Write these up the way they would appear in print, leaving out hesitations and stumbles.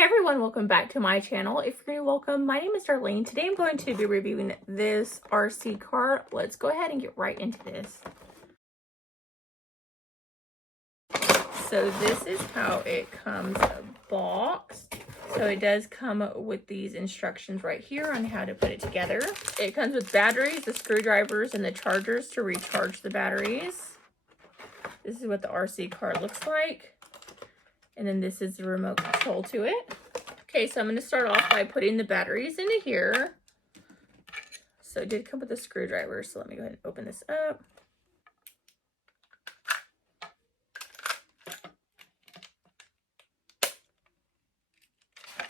Hey everyone, welcome back to my channel. If you're new, welcome. My name is Darlene. Today I'm going to be reviewing this RC car. Let's go ahead and get right into this. So this is how it comes boxed. So it does come with these instructions right here on how to put it together. It comes with batteries, the screwdrivers, and the chargers to recharge the batteries. This is what the RC car looks like. And then this is the remote control to it. Okay, so I'm going to start off by putting the batteries into here. So it did come with a screwdriver, so let me go ahead and open this up.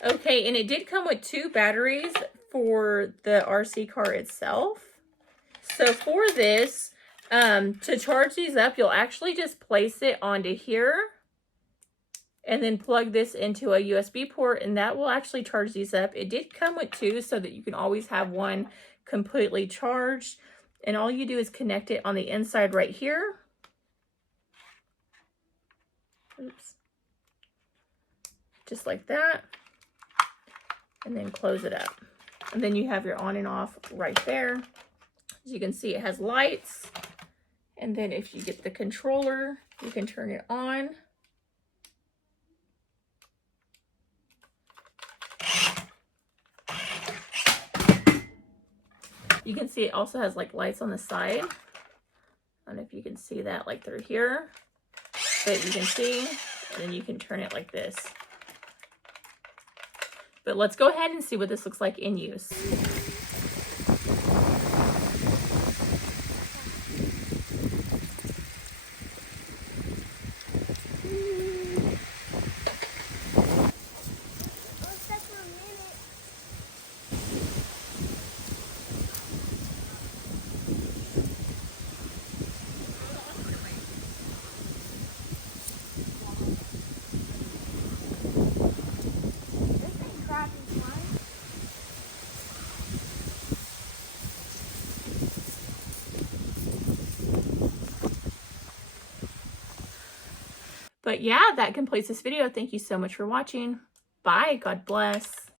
Okay, and it did come with 2 batteries for the RC car itself. So for this, to charge these up, you'll actually just place it onto here and then plug this into a USB port, and that will actually charge these up. It did come with 2 so that you can always have one completely charged. And all you do is connect it on the inside right here. Oops. Just like that. And then close it up. And then you have your on and off right there. As you can see, it has lights. And then if you get the controller, you can turn it on. You can see it also has like lights on the side. I don't know if you can see that like through here, but you can see, and then you can turn it like this. But let's go ahead and see what this looks like in use. But yeah, that completes this video. Thank you so much for watching. Bye. God bless.